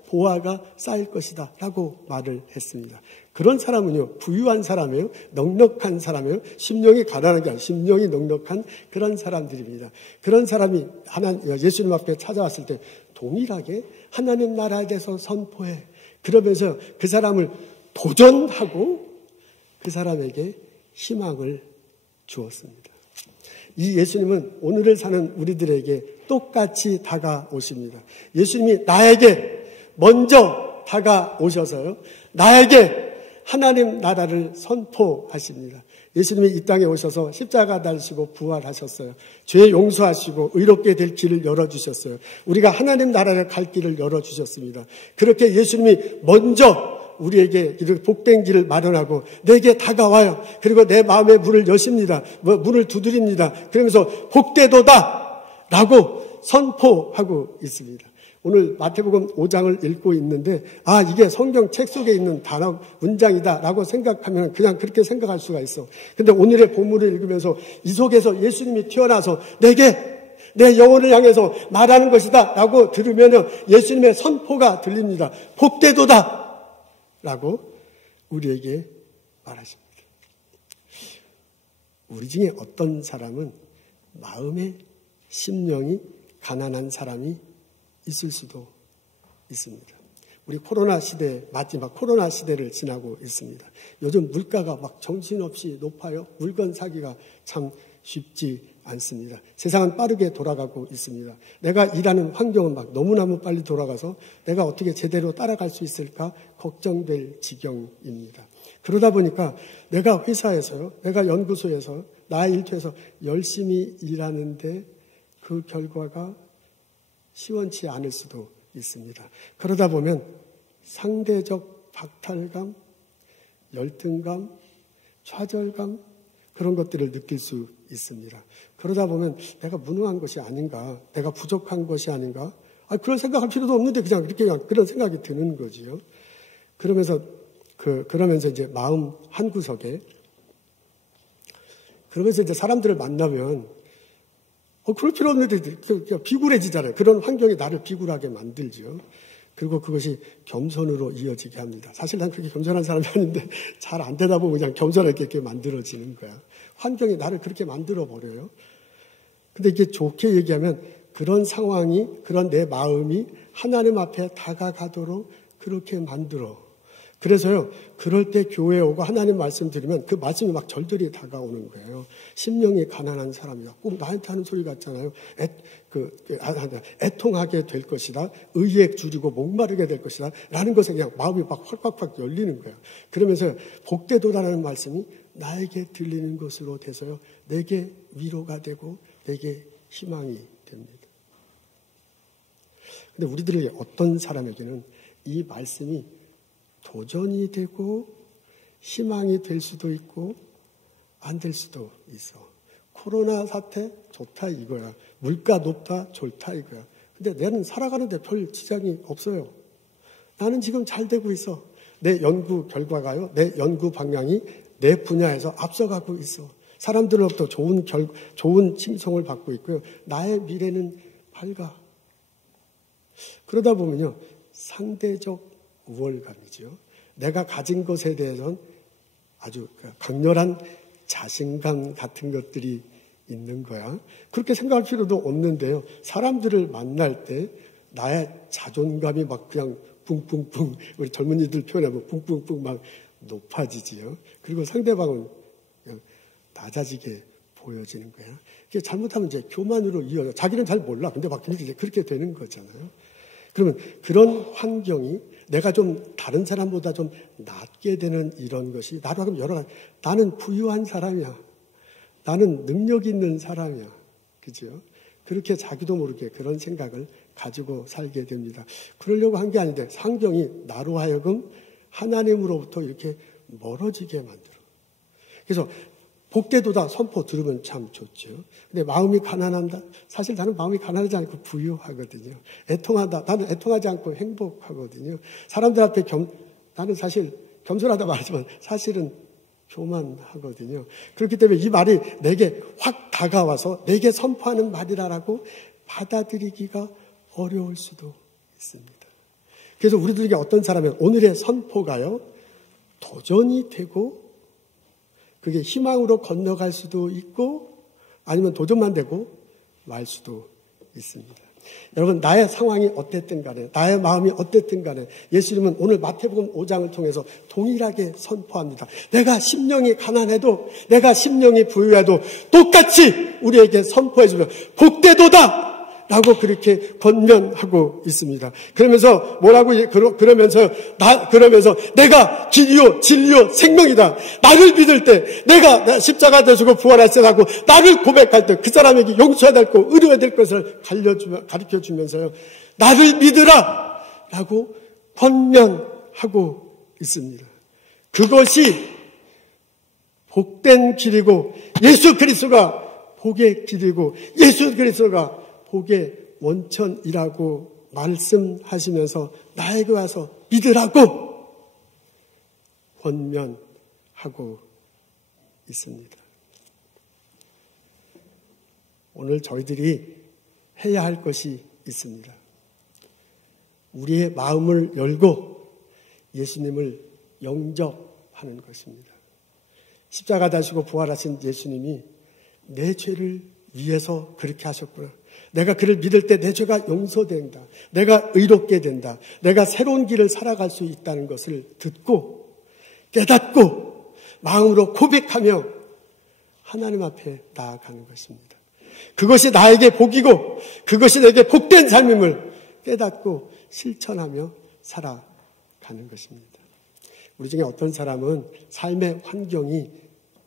보화가 쌓일 것이다 라고 말을 했습니다. 그런 사람은요, 부유한 사람이에요. 넉넉한 사람이에요. 심령이 가난한 게 아니라 심령이 넉넉한 그런 사람들입니다. 그런 사람이 예수님 앞에 찾아왔을 때 동일하게 하나님 나라에 대해서 선포해. 그러면서 그 사람을 도전하고 그 사람에게 희망을 주었습니다. 이 예수님은 오늘을 사는 우리들에게 똑같이 다가오십니다. 예수님이 나에게 먼저 다가오셔서요. 나에게 하나님 나라를 선포하십니다. 예수님이 이 땅에 오셔서 십자가 달시고 부활하셨어요. 죄 용서하시고 의롭게 될 길을 열어주셨어요. 우리가 하나님 나라를 갈 길을 열어주셨습니다. 그렇게 예수님이 먼저 우리에게 이렇게 복된 길을 마련하고 내게 다가와요. 그리고 내 마음의 문을 여십니다. 문을 두드립니다. 그러면서 복되도다 라고 선포하고 있습니다. 오늘 마태복음 5장을 읽고 있는데 이게 성경 책 속에 있는 단어 문장이다 라고 생각하면 그냥 그렇게 생각할 수가 있어. 근데 오늘의 본문을 읽으면서 이 속에서 예수님이 튀어나와서 내게 내 영혼을 향해서 말하는 것이다 라고 들으면 예수님의 선포가 들립니다. 복되도다 라고 우리에게 말하십니다. 우리 중에 어떤 사람은 마음의 심령이 가난한 사람이 있을 수도 있습니다. 우리 코로나 시대, 마지막 코로나 시대를 지나고 있습니다. 요즘 물가가 막 정신없이 높아요. 물건 사기가 참 쉽지 않습니다. 세상은 빠르게 돌아가고 있습니다. 내가 일하는 환경은 막 너무너무 빨리 돌아가서 내가 어떻게 제대로 따라갈 수 있을까 걱정될 지경입니다. 그러다 보니까 내가 회사에서요, 내가 연구소에서, 나의 일터에서 열심히 일하는데 그 결과가 시원치 않을 수도 있습니다. 그러다 보면 상대적 박탈감, 열등감, 좌절감 그런 것들을 느낄 수 있습니다. 그러다 보면 내가 무능한 것이 아닌가, 내가 부족한 것이 아닌가, 그런 생각할 필요도 없는데 그냥 그런 생각이 드는 거지요. 그러면서 그러면서 이제 마음 한구석에, 그러면서 이제 사람들을 만나면, 그럴 필요 없는데, 비굴해지잖아요. 그런 환경이 나를 비굴하게 만들죠. 그리고 그것이 겸손으로 이어지게 합니다. 사실 난 그렇게 겸손한 사람이 아닌데, 잘 안 되다 보면 그냥 겸손하게 이렇게 만들어지는 거야. 환경이 나를 그렇게 만들어버려요. 근데 이게 좋게 얘기하면, 그런 상황이, 그런 내 마음이 하나님 앞에 다가가도록 그렇게 만들어. 그래서요, 그럴 때 교회에 오고 하나님 말씀 들으면 그 말씀이 막 절절히 다가오는 거예요. 심령이 가난한 사람이야. 꼭 나한테 하는 소리 같잖아요. 애통하게 될 것이다. 의에 줄이고 목마르게 될 것이다. 라는 것에 그냥 마음이 막 확 열리는 거예요. 그러면서 복되도다라는 말씀이 나에게 들리는 것으로 돼서요, 내게 위로가 되고 내게 희망이 됩니다. 근데 우리들에게 어떤 사람에게는 이 말씀이 도전이 되고 희망이 될 수도 있고 안 될 수도 있어. 코로나 사태 좋다 이거야. 물가 높다 좋다 이거야. 근데 나는 살아가는데 별 지장이 없어요. 나는 지금 잘 되고 있어. 내 연구 결과가요, 내 연구 방향이 내 분야에서 앞서가고 있어. 사람들로부터 좋은 칭송을 받고 있고요. 나의 미래는 밝아. 그러다 보면요, 상대적 우월감이죠. 내가 가진 것에 대해서는 아주 강렬한 자신감 같은 것들이 있는 거야. 그렇게 생각할 필요도 없는데요. 사람들을 만날 때 나의 자존감이 막 그냥 뿡뿡뿡, 우리 젊은이들 표현하면 뿡뿡뿡 막 높아지지요. 그리고 상대방은 그냥 낮아지게 보여지는 거야. 이게 잘못하면 이제 교만으로 이어져. 자기는 잘 몰라. 근데 막 이제 그렇게 되는 거잖아요. 그러면 그런 환경이 내가 좀 다른 사람보다 좀 낫게 되는 이런 것이 나로 하면 여러 가지, 나는 부유한 사람이야. 나는 능력 있는 사람이야. 그죠? 그렇게 자기도 모르게 그런 생각을 가지고 살게 됩니다. 그러려고 한 게 아닌데 환경이 나로 하여금 하나님으로부터 이렇게 멀어지게 만들어. 그래서 복되도다 선포 들으면 참 좋죠. 근데 마음이 가난한다? 사실 나는 마음이 가난하지 않고 부유하거든요. 애통하다? 나는 애통하지 않고 행복하거든요. 사람들 앞에 나는 사실 겸손하다 말하지만 사실은 교만하거든요. 그렇기 때문에 이 말이 내게 확 다가와서 내게 선포하는 말이라고 받아들이기가 어려울 수도 있습니다. 그래서 우리들에게 어떤 사람은 오늘의 선포가요, 도전이 되고 그게 희망으로 건너갈 수도 있고 아니면 도전만 되고 말 수도 있습니다. 여러분, 나의 상황이 어땠든 간에, 나의 마음이 어땠든 간에 예수님은 오늘 마태복음 5장을 통해서 동일하게 선포합니다. 내가 심령이 가난해도, 내가 심령이 부유해도 똑같이 우리에게 선포해 주며 복되도다! 라고 그렇게 권면하고 있습니다. 그러면서 뭐라고, 그러면서 내가 길이요, 진리요, 생명이다. 나를 믿을 때, 내가 십자가 되시고 부활하시라고 나를 고백할 때 그 사람에게 용서해야 될 것, 의뢰해야 될 것을 가르쳐 주면서요, 나를 믿으라! 라고 권면하고 있습니다. 그것이 복된 길이고, 예수 그리스도가 복의 길이고, 예수 그리스도가 복의 원천이라고 말씀하시면서 나에게 와서 믿으라고 권면하고 있습니다. 오늘 저희들이 해야 할 것이 있습니다. 우리의 마음을 열고 예수님을 영접하는 것입니다. 십자가 다시고 부활하신 예수님이 내 죄를 위해서 그렇게 하셨구나. 내가 그를 믿을 때 내 죄가 용서된다. 내가 의롭게 된다. 내가 새로운 길을 살아갈 수 있다는 것을 듣고 깨닫고 마음으로 고백하며 하나님 앞에 나아가는 것입니다. 그것이 나에게 복이고 그것이 내게 복된 삶임을 깨닫고 실천하며 살아가는 것입니다. 우리 중에 어떤 사람은 삶의 환경이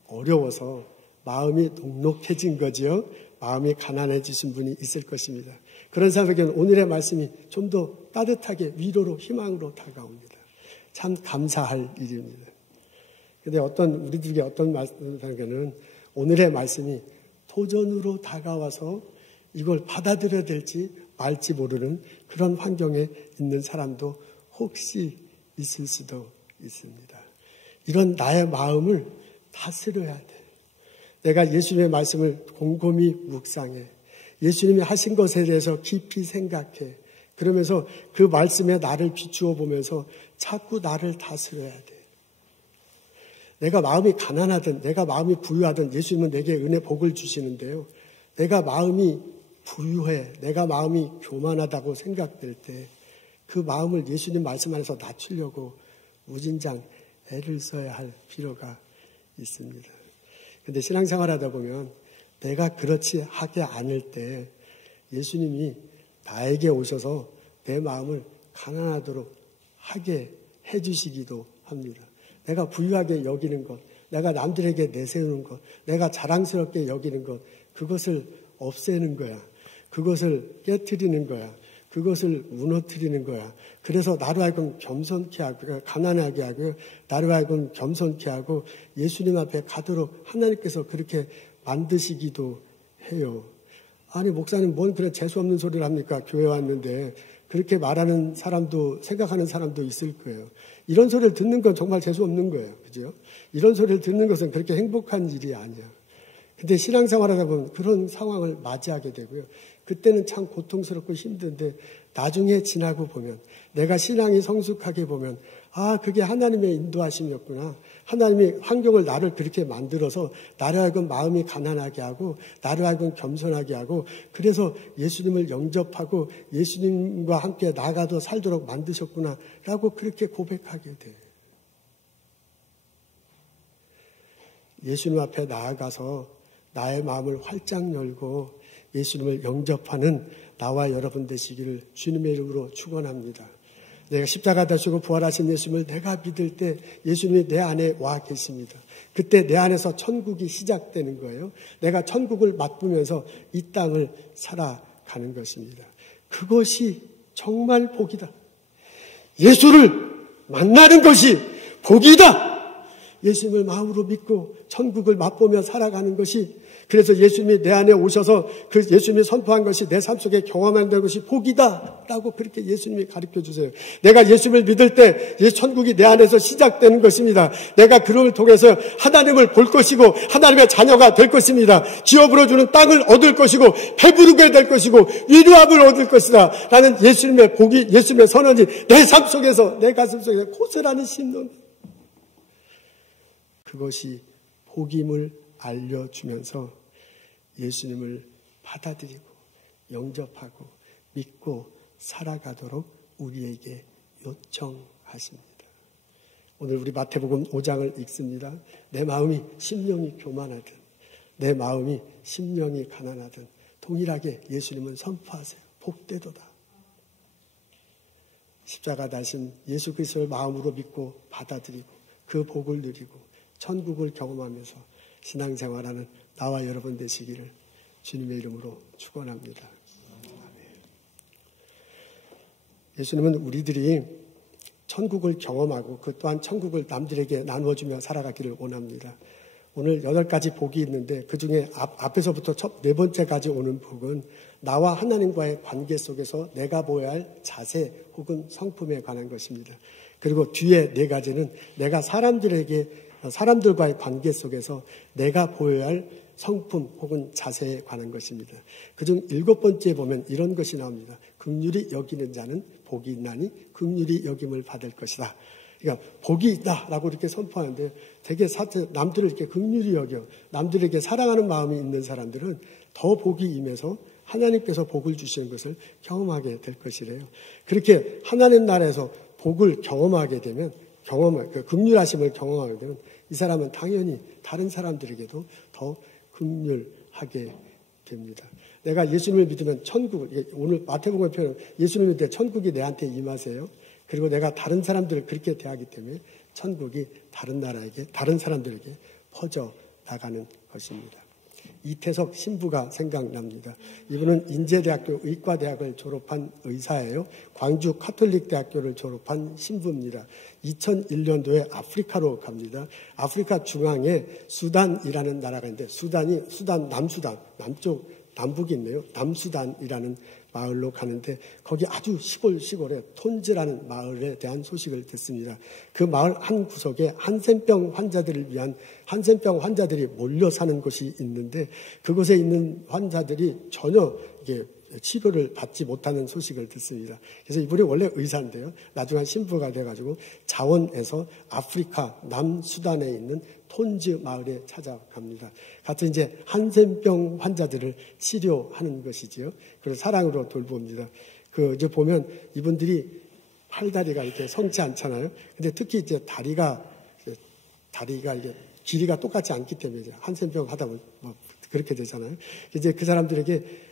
어려워서 마음이 녹록해진 거지요. 마음이 가난해지신 분이 있을 것입니다. 그런 사람에게는 오늘의 말씀이 좀 더 따뜻하게 위로로 희망으로 다가옵니다. 참 감사할 일입니다. 그런데 우리들에게 어떤 말씀에게는 오늘의 말씀이 도전으로 다가와서 이걸 받아들여야 될지 말지 모르는 그런 환경에 있는 사람도 혹시 있을 수도 있습니다. 이런 나의 마음을 다스려야 돼. 내가 예수님의 말씀을 곰곰이 묵상해. 예수님이 하신 것에 대해서 깊이 생각해. 그러면서 그 말씀에 나를 비추어 보면서 자꾸 나를 다스려야 돼. 내가 마음이 가난하든 내가 마음이 부유하든 예수님은 내게 은혜 복을 주시는데요. 내가 마음이 부유해, 내가 마음이 교만하다고 생각될 때 그 마음을 예수님 말씀 안에서 낮추려고 무진장 애를 써야 할 필요가 있습니다. 그런데 신앙생활하다 보면 내가 그렇지 하게 않을 때 예수님이 나에게 오셔서 내 마음을 가난하도록 하게 해주시기도 합니다. 내가 부유하게 여기는 것, 내가 남들에게 내세우는 것, 내가 자랑스럽게 여기는 것, 그것을 없애는 거야. 그것을 깨트리는 거야. 그것을 무너뜨리는 거야. 그래서 나로 하여금 겸손케 하고, 가난하게 하고요. 나로 하여금 겸손케 하고 예수님 앞에 가도록 하나님께서 그렇게 만드시기도 해요. 아니, 목사님 뭔 그런 재수없는 소리를 합니까? 교회 왔는데. 그렇게 말하는 사람도, 생각하는 사람도 있을 거예요. 이런 소리를 듣는 건 정말 재수없는 거예요. 그죠? 이런 소리를 듣는 것은 그렇게 행복한 일이 아니야. 근데 신앙생활 하다 보면 그런 상황을 맞이하게 되고요. 그때는 참 고통스럽고 힘든데 나중에 지나고 보면, 내가 신앙이 성숙하게 보면, 아, 그게 하나님의 인도하심이었구나. 하나님이 환경을 나를 그렇게 만들어서 나를 하여금 마음이 가난하게 하고 나를 하여금 겸손하게 하고 그래서 예수님을 영접하고 예수님과 함께 나아가도 살도록 만드셨구나 라고 그렇게 고백하게 돼요. 예수님 앞에 나아가서 나의 마음을 활짝 열고 예수님을 영접하는 나와 여러분 되시기를 주님의 이름으로 축원합니다. 내가 십자가 되시고 부활하신 예수님을 내가 믿을 때 예수님이 내 안에 와 계십니다. 그때 내 안에서 천국이 시작되는 거예요. 내가 천국을 맛보면서 이 땅을 살아가는 것입니다. 그것이 정말 복이다. 예수를 만나는 것이 복이다. 예수님을 마음으로 믿고 천국을 맛보며 살아가는 것이, 그래서 예수님이 내 안에 오셔서 그 예수님이 선포한 것이 내 삶 속에 경험한다는 것이 복이다 라고 그렇게 예수님이 가르쳐 주세요. 내가 예수님을 믿을 때 천국이 내 안에서 시작되는 것입니다. 내가 그를 통해서 하나님을 볼 것이고 하나님의 자녀가 될 것입니다. 기업으로 주는 땅을 얻을 것이고 배부르게 될 것이고 위로함을 얻을 것이다 라는 예수님의 복이, 예수님의 선언이 내 삶 속에서, 내 가슴 속에서 고스란히 심는, 그것이 복임을 알려주면서 예수님을 받아들이고 영접하고 믿고 살아가도록 우리에게 요청하십니다. 오늘 우리 마태복음 5장을 읽습니다. 내 마음이 심령이 교만하든 내 마음이 심령이 가난하든 동일하게 예수님은 선포하세요. 복되도다. 십자가 다신 예수 그리스도를 마음으로 믿고 받아들이고 그 복을 누리고 천국을 경험하면서 신앙생활하는 나와 여러분 되시기를 주님의 이름으로 축원합니다. 예수님은 우리들이 천국을 경험하고 그 또한 천국을 남들에게 나누어주며 살아가기를 원합니다. 오늘 8가지 복이 있는데 그중에 앞에서부터 네 번째까지 오는 복은 나와 하나님과의 관계 속에서 내가 보여야 할 자세 혹은 성품에 관한 것입니다. 그리고 뒤에 4가지는 내가 사람들과의 관계 속에서 내가 보여야 할 성품 혹은 자세에 관한 것입니다. 그중 7번째에 보면 이런 것이 나옵니다. 긍휼히 여기는 자는 복이 있나니 긍휼히 여김을 받을 것이다. 그러니까 복이 있다라고 이렇게 선포하는데 되게 남들을 이렇게 긍휼히 여겨 남들에게 사랑하는 마음이 있는 사람들은 더 복이 임해서 하나님께서 복을 주시는 것을 경험하게 될 것이래요. 그렇게 하나님 나라에서 복을 경험하게 되면 그 긍휼하심을 경험하게 되면 이 사람은 당연히 다른 사람들에게도 더 긍휼하게 됩니다. 내가 예수님을 믿으면 천국을, 오늘 마태복음의 표현은 예수님을 믿을 때 천국이 내한테 임하세요. 그리고 내가 다른 사람들을 그렇게 대하기 때문에 천국이 다른 나라에게, 다른 사람들에게 퍼져 나가는 것입니다. 이태석 신부가 생각납니다. 이분은 인제대학교 의과대학을 졸업한 의사예요. 광주 카톨릭대학교를 졸업한 신부입니다. 2001년도에 아프리카로 갑니다. 아프리카 중앙에 수단이라는 나라가 있는데 수단 남수단, 남쪽 남북이 있네요. 남수단이라는 마을로 가는데 거기 아주 시골에 톤즈라는 마을에 대한 소식을 듣습니다. 그 마을 한 구석에 한센병 환자들을 위한 한센병 환자들이 몰려 사는 곳이 있는데 그곳에 있는 환자들이 전혀 이게 치료를 받지 못하는 소식을 듣습니다. 그래서 이분이 원래 의사인데요. 나중에 신부가 돼가지고 자원에서 아프리카 남수단에 있는 톤즈 마을에 찾아갑니다. 같은 이제 한센병 환자들을 치료하는 것이지요. 그리고 사랑으로 돌봅니다. 이제 보면 이분들이 팔다리가 이렇게 성치 않잖아요. 근데 특히 이제 다리가 이게 길이가 똑같지 않기 때문에 이제 한센병 하다 보면 뭐 그렇게 되잖아요. 이제 그 사람들에게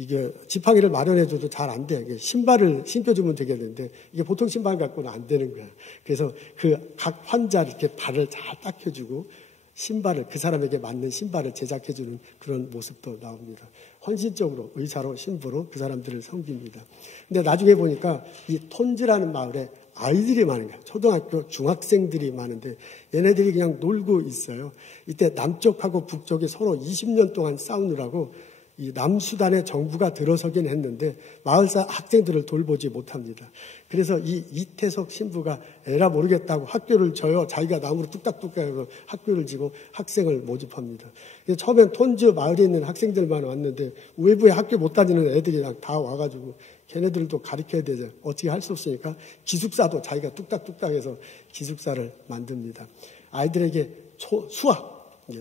이게 지팡이를 마련해줘도 잘 안 돼. 신발을 신겨주면 되겠는데 이게 보통 신발 갖고는 안 되는 거야. 그래서 그 각 환자 이렇게 발을 잘 닦여주고 신발을 그 사람에게 맞는 신발을 제작해주는 그런 모습도 나옵니다. 헌신적으로 의사로 신부로 그 사람들을 섬깁니다. 근데 나중에 보니까 이 톤즈라는 마을에 아이들이 많은 거예요. 초등학교 중학생들이 많은데 얘네들이 그냥 놀고 있어요. 이때 남쪽하고 북쪽이 서로 20년 동안 싸우느라고 이 남수단의 정부가 들어서긴 했는데 마을사 학생들을 돌보지 못합니다. 그래서 이 이태석 신부가 에라 모르겠다고 학교를 져요. 자기가 나무로 뚝딱뚝딱 해서 학교를 지고 학생을 모집합니다. 처음엔 톤즈 마을에 있는 학생들만 왔는데 외부에 학교 못 다니는 애들이랑 다 와가지고 걔네들도 가르쳐야 되죠. 어떻게 할 수 없으니까 기숙사도 자기가 뚝딱뚝딱 해서 기숙사를 만듭니다. 아이들에게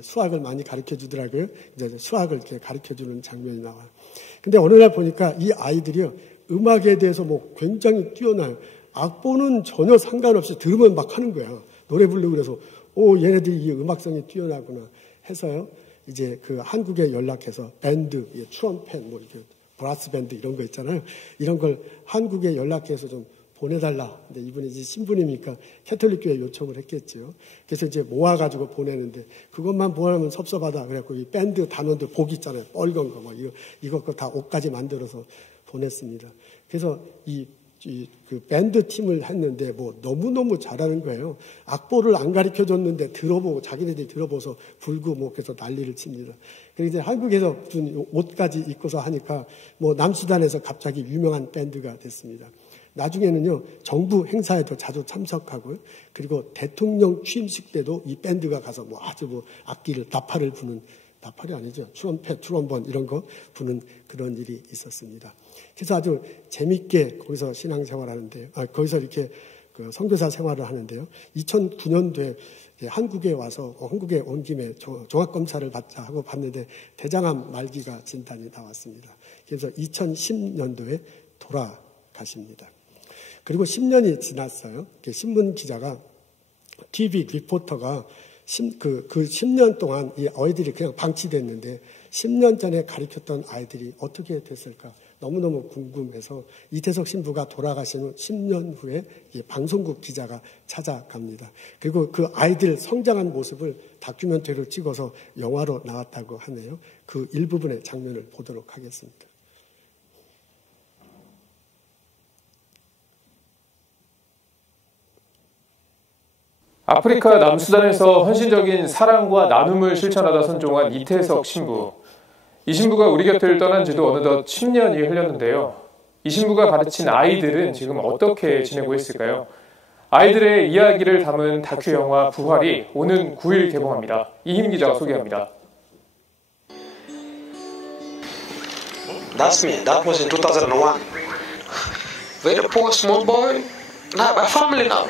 수학을 많이 가르쳐 주더라고요. 이제 수학을 이렇게 가르쳐 주는 장면이 나와요. 근데 어느 날 보니까 이 아이들이요, 음악에 대해서 뭐 굉장히 뛰어나요. 악보는 전혀 상관없이 들으면 막 하는 거야. 노래 부르고 그래서, 얘네들이 이 음악성이 뛰어나구나 해서요, 이제 그 한국에 연락해서 밴드, 트럼펫, 뭐 이렇게 브라스 밴드 이런 거 있잖아요. 이런 걸 한국에 연락해서 좀 보내달라. 근데 이분이 이제 신부님이니까 캐톨릭 교회 요청을 했겠죠. 그래서 이제 모아가지고 보내는데 그것만 보내면 섭섭하다. 그래갖고 이 밴드 단원들 복 있잖아요. 빨간 거, 이거 다 옷까지 만들어서 보냈습니다. 그래서 그 밴드 팀을 했는데 뭐 너무너무 잘하는 거예요. 악보를 안 가르쳐 줬는데 들어보고 자기네들이 들어보서 불고 뭐 그래서 난리를 칩니다. 그래서 이제 한국에서 준 옷까지 입고서 하니까 뭐 남수단에서 갑자기 유명한 밴드가 됐습니다. 나중에는요, 정부 행사에도 자주 참석하고요. 그리고 대통령 취임식 때도 이 밴드가 가서 뭐 아주 뭐 악기를, 나팔을 부는, 나팔이 아니죠. 트럼펫, 트럼본 이런 거 부는 그런 일이 있었습니다. 그래서 아주 재밌게 거기서 신앙생활 하는데요. 거기서 이렇게 그 선교사 생활을 하는데요. 2009년도에 한국에 와서 한국에 온 김에 종합검사를 받자 하고 봤는데 대장암 말기가 진단이 나왔습니다. 그래서 2010년도에 돌아가십니다. 그리고 10년이 지났어요. 신문 기자가, TV 리포터가 그 10년 동안 이 아이들이 그냥 방치됐는데 10년 전에 가르쳤던 아이들이 어떻게 됐을까 너무너무 궁금해서 이태석 신부가 돌아가신 10년 후에 이 방송국 기자가 찾아갑니다. 그리고 그 아이들 성장한 모습을 다큐멘터리를 찍어서 영화로 나왔다고 하네요. 그 일부분의 장면을 보도록 하겠습니다. 아프리카 남수단에서 헌신적인 사랑과 나눔을 실천하다 선종한 이태석 신부. 이 신부가 우리 곁을 떠난 지도 어느덧 10년이 흘렀는데요. 이 신부가 가르친 아이들은 지금 어떻게 지내고 있을까요? 아이들의 이야기를 담은 다큐 영화 부활이 오는 9일 개봉합니다. 이힘 기자가 소개합니다. That's me. That was in 2001. Very poor small boy. Now my family now.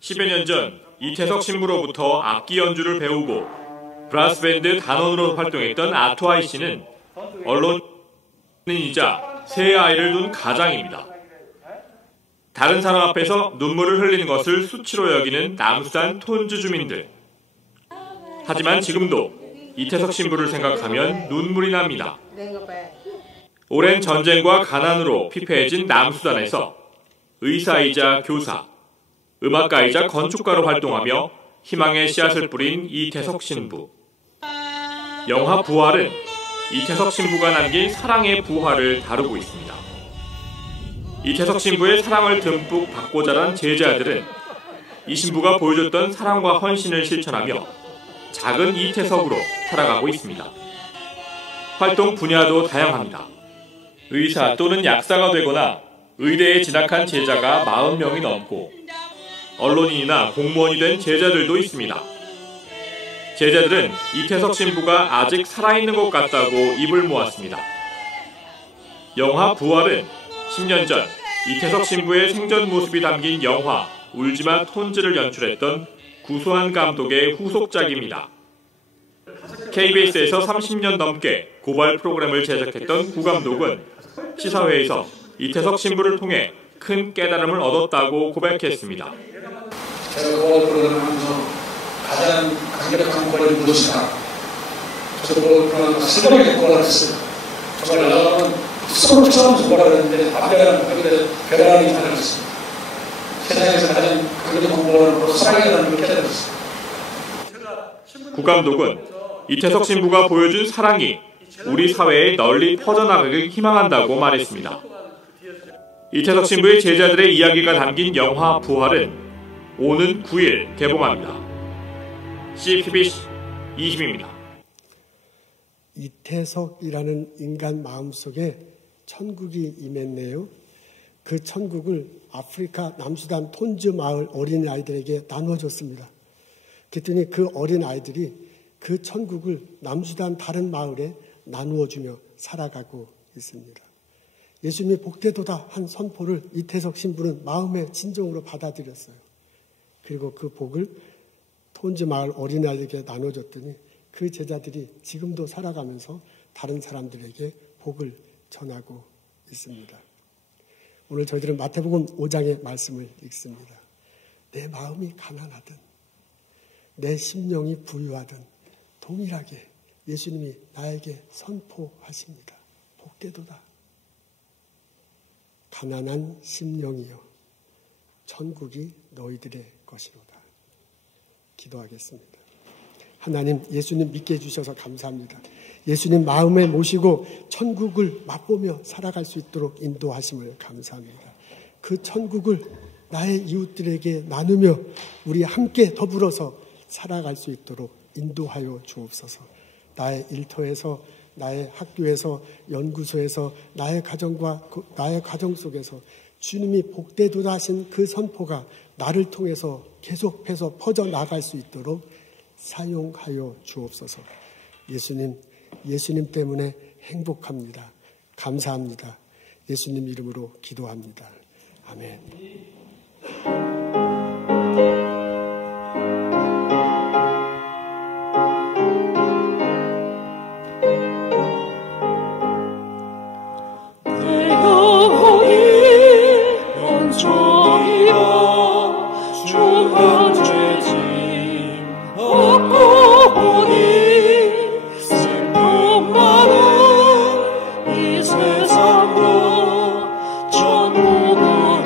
10여 년 전 이태석 신부로부터 악기 연주를 배우고 브라스밴드 단원으로 활동했던 아토아이 씨는 언론인이자 세 아이를 둔 가장입니다. 다른 사람 앞에서 눈물을 흘리는 것을 수치로 여기는 남수단 톤즈 주민들. 하지만 지금도 이태석 신부를 생각하면 눈물이 납니다. 오랜 전쟁과 가난으로 피폐해진 남수단에서 의사이자 교사, 음악가이자 건축가로 활동하며 희망의 씨앗을 뿌린 이태석 신부. 영화 부활은 이태석 신부가 남긴 사랑의 부활을 다루고 있습니다. 이태석 신부의 사랑을 듬뿍 받고 자란 제자들은 이 신부가 보여줬던 사랑과 헌신을 실천하며 작은 이태석으로 살아가고 있습니다. 활동 분야도 다양합니다. 의사 또는 약사가 되거나 의대에 진학한 제자가 40명이 넘고 언론인이나 공무원이 된 제자들도 있습니다. 제자들은 이태석 신부가 아직 살아있는 것 같다고 입을 모았습니다. 영화 부활은 10년 전 이태석 신부의 생전 모습이 담긴 영화 울지마 톤즈를 연출했던 구수한 감독의 후속작입니다. KBS에서 30년 넘게 고발 프로그램을 제작했던 구 감독은 시사회에서 이태석 신부를 통해 큰 깨달음을 얻었다고 고백했습니다. 제가 고발 프로그램을 하면서 가장 강력한 고발이 무엇이다. 저도 고발 프로그램을 슬프게 고발했어요. 정말 나가면 서로 처음 고발을 했는데 배달하는 인사를 했습니다. 세상에서 가장 강력한 고발은 사랑이라는 걸 깨달았어요. 구 감독은 이태석 신부가 보여준 사랑이 우리 사회에 널리 퍼져나가길 희망한다고 말했습니다. 이태석 신부의 제자들의 이야기가 담긴 영화 부활은 오는 9일 개봉합니다. CPBC 20입니다. 이태석이라는 인간 마음속에 천국이 임했네요. 그 천국을 아프리카 남수단 톤즈 마을 어린아이들에게 나눠줬습니다. 그랬더니 그 어린아이들이 그 천국을 남수단 다른 마을에 나누어주며 살아가고 있습니다. 예수님이 복되도다 한 선포를 이태석 신부는 마음의 진정으로 받아들였어요. 그리고 그 복을 톤즈 마을 어린아이들에게 나눠줬더니 그 제자들이 지금도 살아가면서 다른 사람들에게 복을 전하고 있습니다. 오늘 저희들은 마태복음 5장의 말씀을 읽습니다. 내 마음이 가난하든 내 심령이 부유하든 동일하게 예수님이 나에게 선포하십니다. 복되도다. 가난한 심령이여 천국이 너희들의 것이로다. 기도하겠습니다. 하나님, 예수님 믿게 해주셔서 감사합니다. 예수님 마음에 모시고 천국을 맛보며 살아갈 수 있도록 인도하심을 감사합니다. 그 천국을 나의 이웃들에게 나누며 우리 함께 더불어서 살아갈 수 있도록 인도하여 주옵소서. 나의 일터에서, 나의 학교에서, 연구소에서, 나의 가정과 나의 가정 속에서 주님이 복되도다 하신 그 선포가 나를 통해서 계속해서 퍼져나갈 수 있도록 사용하여 주옵소서. 예수님 때문에 행복합니다. 감사합니다. 예수님 이름으로 기도합니다. 아멘. 세상도 전국으로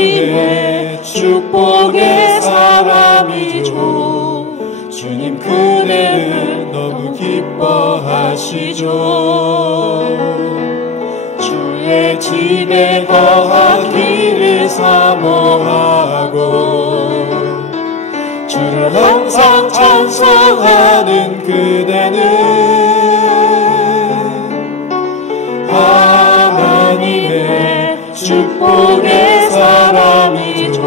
하나님의 축복의 사람이죠. 주님 그대는 너무 기뻐하시죠. 주의 집에 거하기를 사모하고 주를 항상 찬송하는 그대는 하나님의 축복의 사람이죠.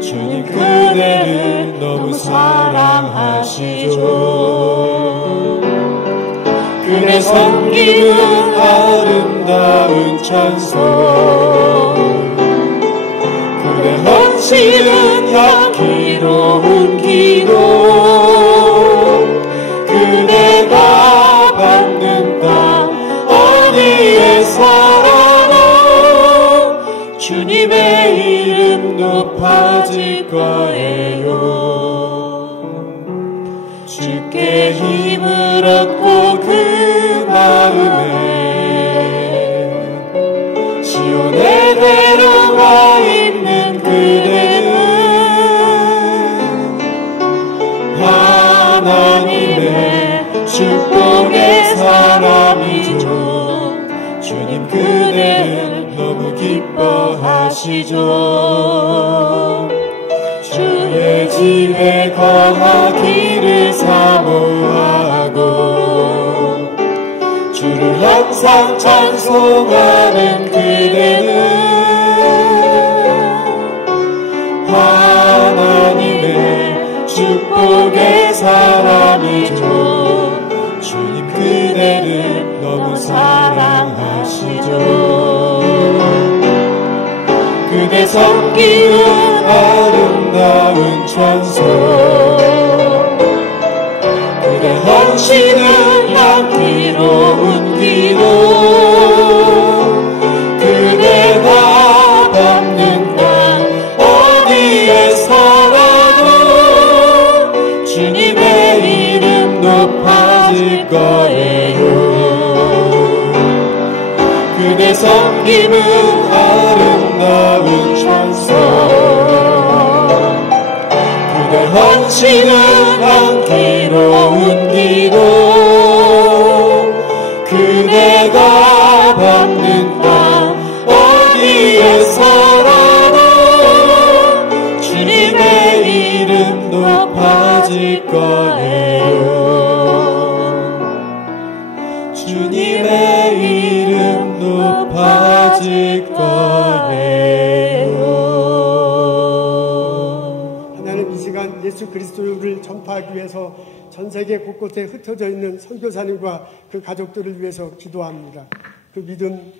주님 그대는 너무 사랑하시죠. 그대 섬기는 아름다운 찬송, 그대 헌신은 향기로운 기도, 그대가 받는 땅 어디에서라도 주님의 이름 높아질 거예요. 주께 힘을 얻고 그 마음에 시온에 내려가 있는 그대는 하나님의 축복의 사람이죠. 주님 그대는 너무 기뻐하시죠. 주의 집에 거하기를 사모하고 주를 항상 찬송하는 그대는 하나님의 축복의 사람이죠. 주님 그대를 너무 사랑하시죠. 그대 섬기는 아름다운 찬송, 그대 헌신은 향기로운 기도, 그대가 밟는 땅 어디에서라도 주님의 이름 높아질 거예요. 그대 섬김은 아름다운 찬송, 그대 헌신은 향기로운 기도, 그대가 밟는 땅 어디에서라도 주님의 이름 높아질 거예요. 주님의 이름 높아질 거예요. 하나님, 이 시간 예수 그리스도를 전파하기 위해서 전 세계 곳곳에 흩어져 있는 선교사님과 그 가족들을 위해서 기도합니다. 그 믿음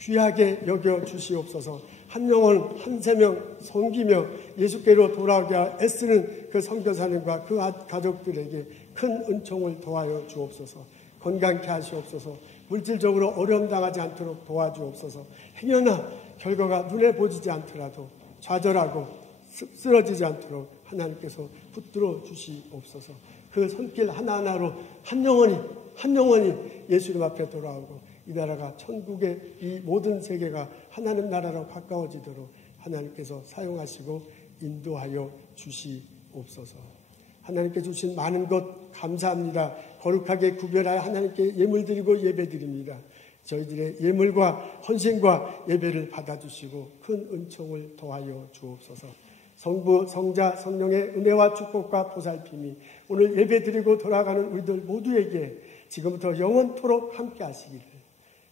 귀하게 여겨 주시옵소서. 한 영혼 한 세명 섬기며 예수께로 돌아오게 애쓰는 그 선교사님과 그 가족들에게 큰 은총을 더하여 주옵소서. 건강케 하시옵소서. 물질적으로 어려움 당하지 않도록 도와주옵소서. 행여나 결과가 눈에 보이지 않더라도 좌절하고 쓰러지지 않도록 하나님께서 붙들어 주시옵소서. 그 손길 하나하나로 한 영혼이 예수님 앞에 돌아오고 이 나라가 천국의 이 모든 세계가 하나님 나라로 가까워지도록 하나님께서 사용하시고 인도하여 주시옵소서. 하나님께 주신 많은 것 감사합니다. 거룩하게 구별하여 하나님께 예물 드리고 예배 드립니다. 저희들의 예물과 헌신과 예배를 받아주시고 큰 은총을 더하여 주옵소서. 성부, 성자, 성령의 은혜와 축복과 보살핌이 오늘 예배 드리고 돌아가는 우리들 모두에게 지금부터 영원토록 함께 하시기를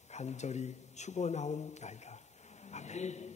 간절히 축원하옵나이다. 아멘.